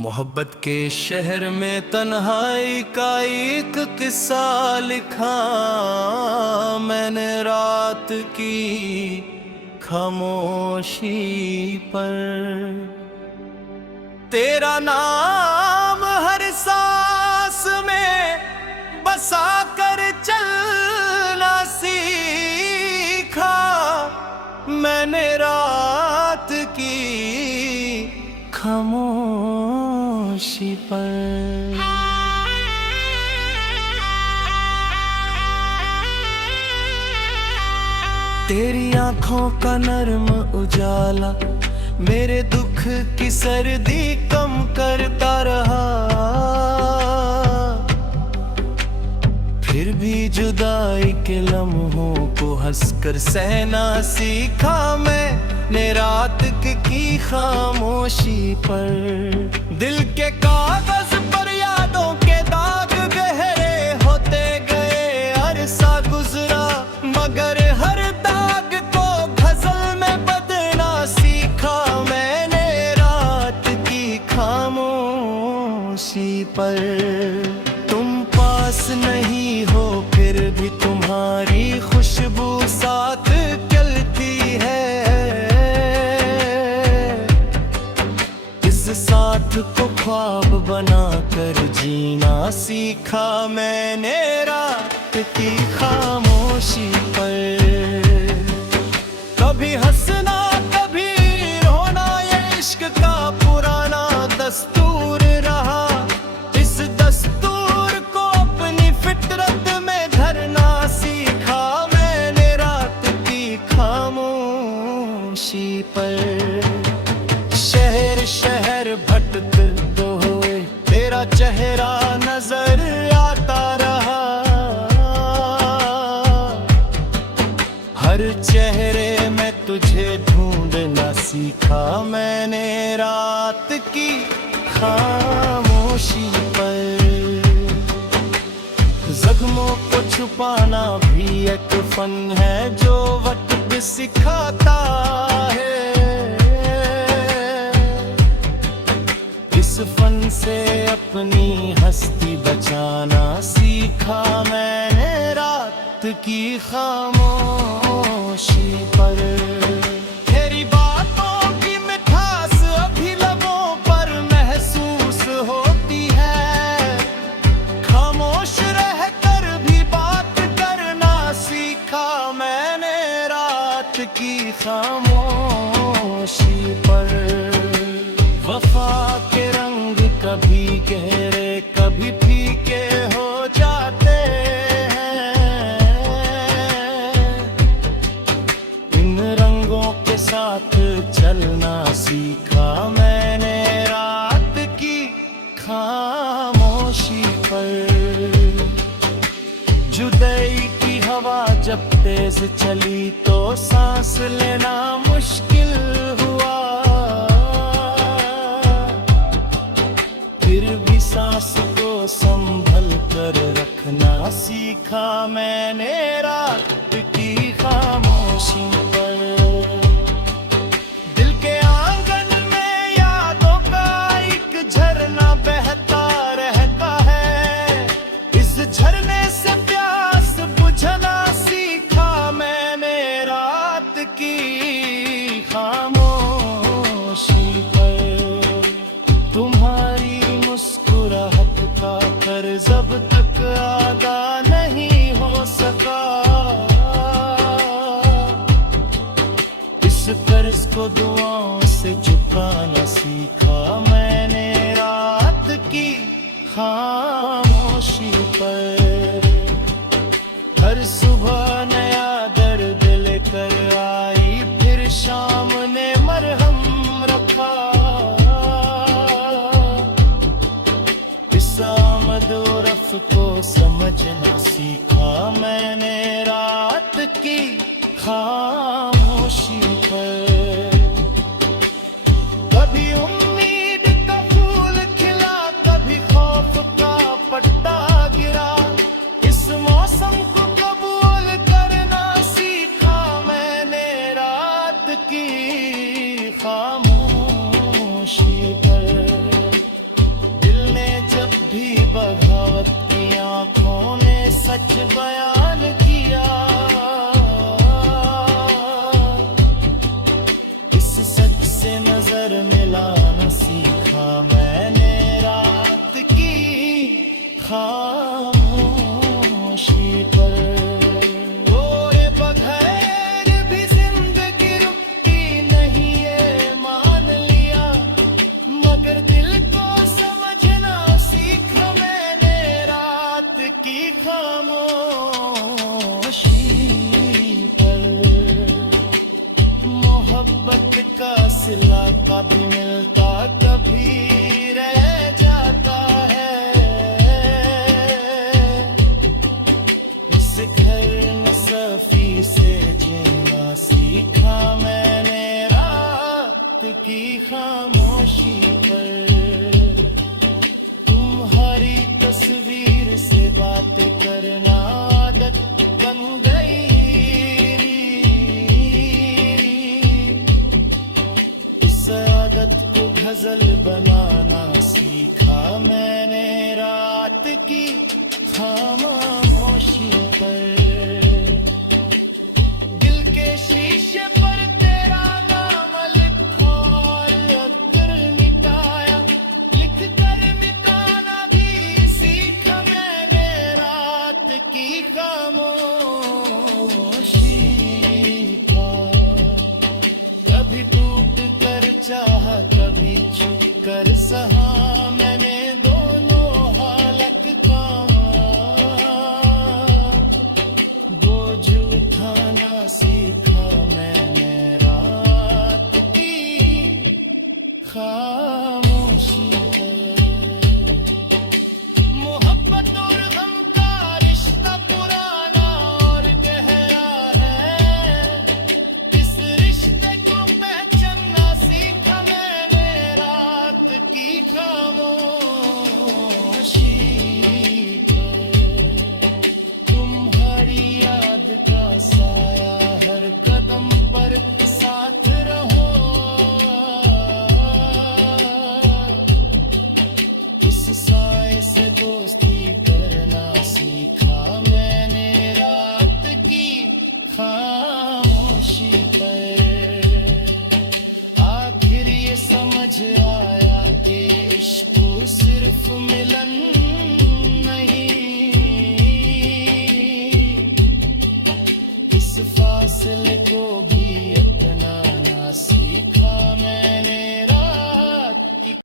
मोहब्बत के शहर में तन्हाई का एक किस्सा लिखा मैंने रात की खामोशी पर। तेरा नाम हर सांस में बसा कर चलना सीखा मैंने रात की खामोशी पर। तेरी आंखों का नर्म उजाला मेरे दुख की सर्दी कम करता रहा, फिर भी जुदाई के लम्हों को हंसकर सहना सीखा मैंने रात की खामोशी पर। दिल के कागज पर यादों के दाग गहरे होते गए, अरसा गुजरा मगर हर दाग को गजल में बदलना सीखा मैंने रात की खामोशी पर। तुम पास नहीं हो फिर भी तुम्हारी खुशबू साथ चलती है, इस साथ को ख्वाब बनाकर जीना सीखा मैंने रात की खामोशी पर। कभी हंसना कभी रोना ये इश्क का पुराना दस्तूर रहा, इस दस्तूर को अपनी फितरत में धरना सीखा मैंने रात की खामोशी पर। शहर शहर भटकते हुए तेरा चेहरा नजर आता रहा, हर चेहरे में तुझे ढूंढना सीखा मैंने रात की खामोशी पर। जख्मों को छुपाना भी एक फन है जो वक्त सिखाता है, इस फन से अपनी हस्ती बचाना सीखा मैंने रात की खामोशी पर। तेरी बातों की मिठास अभी लबों पर महसूस होती है, खामोश रहकर भी बात करना सीखा मैंने रात की खामोशी पर। वफा के रंग कभी गहरे कभी फीके हो जाते हैं, इन रंगों के साथ चलना सीखा मैंने रात की खामोशी पर। जुदाई की हवा जब तेज चली तो सांस लेना मुश्किल हुआ, फिर भी सांस को संभल कर रखना सीखा मैंने रात की खामोशी पर। दिल के आंगन में यादों का एक झरना बहता रहता है, इस झरने से प्यास बुझना सीखा मैंने रात की खामोशी पर। तुम्हारी मुस्कुराहट का कर्ज अब तक अदा नहीं हो सका, इस कर्ज को दुआओं से चुकाना सीखा मैंने रात की खामोशी पर। हर सुबह नया दर्द लेकर आई फिर शाम ने मरहम रखा, आमद और रफ को समझना सीखा मैंने रात की खामोशी पर। कभी उम्मीद का फूल खिला कभी खौफ का पत्ता गिरा, इस मौसम को कबूल करना सीखा मैंने रात की खामोशी पर। बयान किया। इस सच से नजर मिलाना सीखा मैंने रात की खामोशी पर। रोए बगैर भी जिंदगी रुकती नहीं है मान लिया, मगर दिल को समझना सीखा मैंने रात की खामोशी पर। मोहब्बत का सिला कभी मिलता कभी रह जाता है। इस घर नसफी से जीना सीखा मैंने रात की खामोशी पर। तुम्हारी तस्वीर से बातें करना आदत बन गई। इस आदत को गजल बनाना सीखा मैंने रात की खामोशी